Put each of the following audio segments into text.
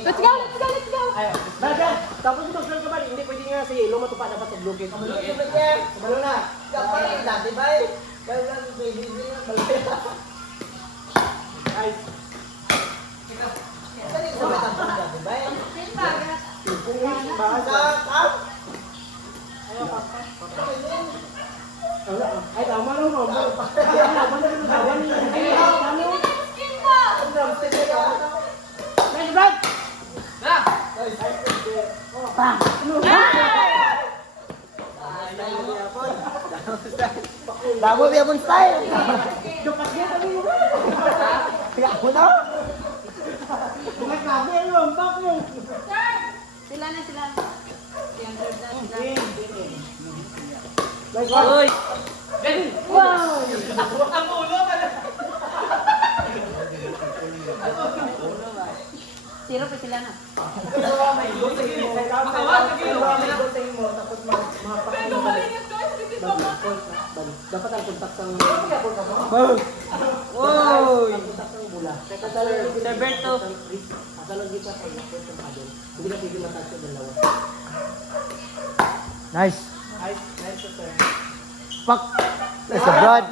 Let's go, let's go, let's go. Ayaw. Dagan. Tapos ito, sir ka ba? Hindi pwede nga si Yellow matupad dapat sa blue cake. Balo na. Kapag yung dati ba eh? Kaya lang, baby, balaya. Ay. Saan yung sabay tampang dati ba eh? Ay, tama na mo. Damo biya pun style. Kaya ako na. Bungat kami, ano, bak mo. Sila na, sila na. Yung third na sila. Uy! Wow! Ang ulo ka na. Zero pa sila na. Dapat ang kontak ng Uy! bula. Sir Berto. Asalog kita sa adon. Hindi na pwede matouch yung dalawa. Nice. Nice sir. Fuck. That's a broad.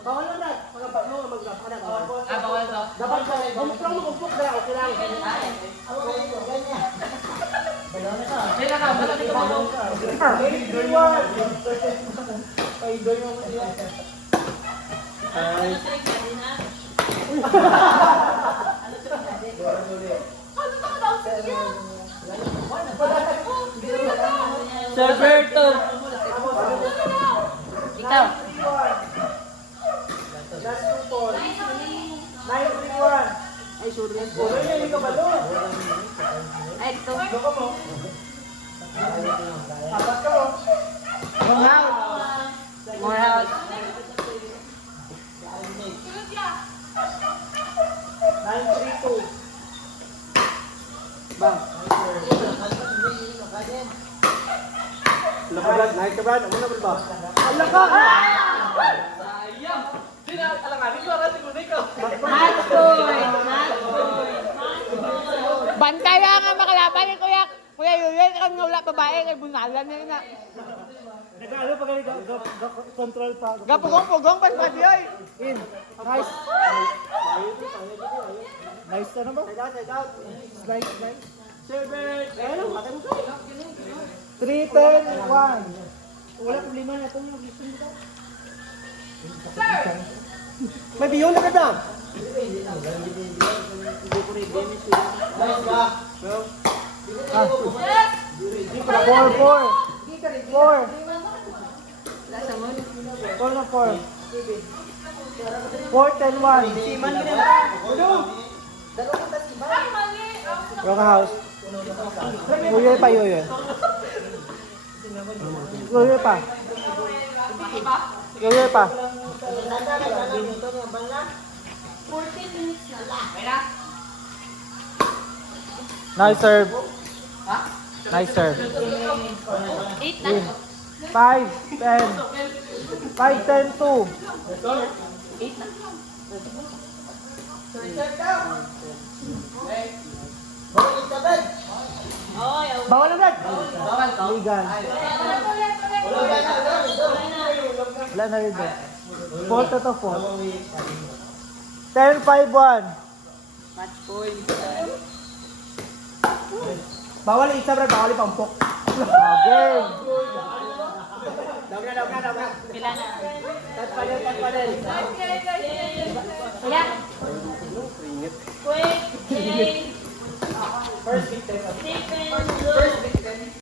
Bawal na na. Pagkapak mo, mag-gapa na. Bawal to. Dapat ka, umprong mo, umpok na, okay lang. Sila ka, bala dito mo. Paidoy mo mo siya. Sir Berto. Ikaw. Last two points. 9-3-1. Ay, sure yan. Sure yan, hindi ka balo. Ay, ito. Loko mo. Apat ka mo. More house. More house. 9-3-2. Bang. Lakabad, naik ka Brad. Amo na ba? Ala ka! Sayang! Sila, alanganin ko, arasin mo na ikaw. Match point. Match point. Bantay lang ang makalaban ni Kuya. Kuya Yuyel, kang wala babae kay bunalan niya na. Nag-ano pa kayo? Control pa. Gapugong-pugong pa sa diyoy. In. Nice. Nice na ba? Side out. Slice. Server. Ayun, matay mo sa. 3-10-1. Wala problema na itong gusto nito. May biyon na ka na. Hindi ko rin damage yun. Nice ba? Bro. Hindi pa 4-4. 4 na 4. 4-10-1. Siman mo na. Wrong house. Yoyoy pa, yoyoy. Yoyoy pa. Yoyoy pa. 14 minutes na. Nice serve. Nice serve. 8 na. 5, 10. 5, 10, 2. Bawal ang blood. Ligan. Wala na rin doon. 4 to 4. 10, 5, 1. Match point. Bawal yung isa, Brad. Bawal yung pampok. Game. Daw na. Kailan na? Tagpadel. Kaya? Quick, Jay. First victim. Stephen, Luke.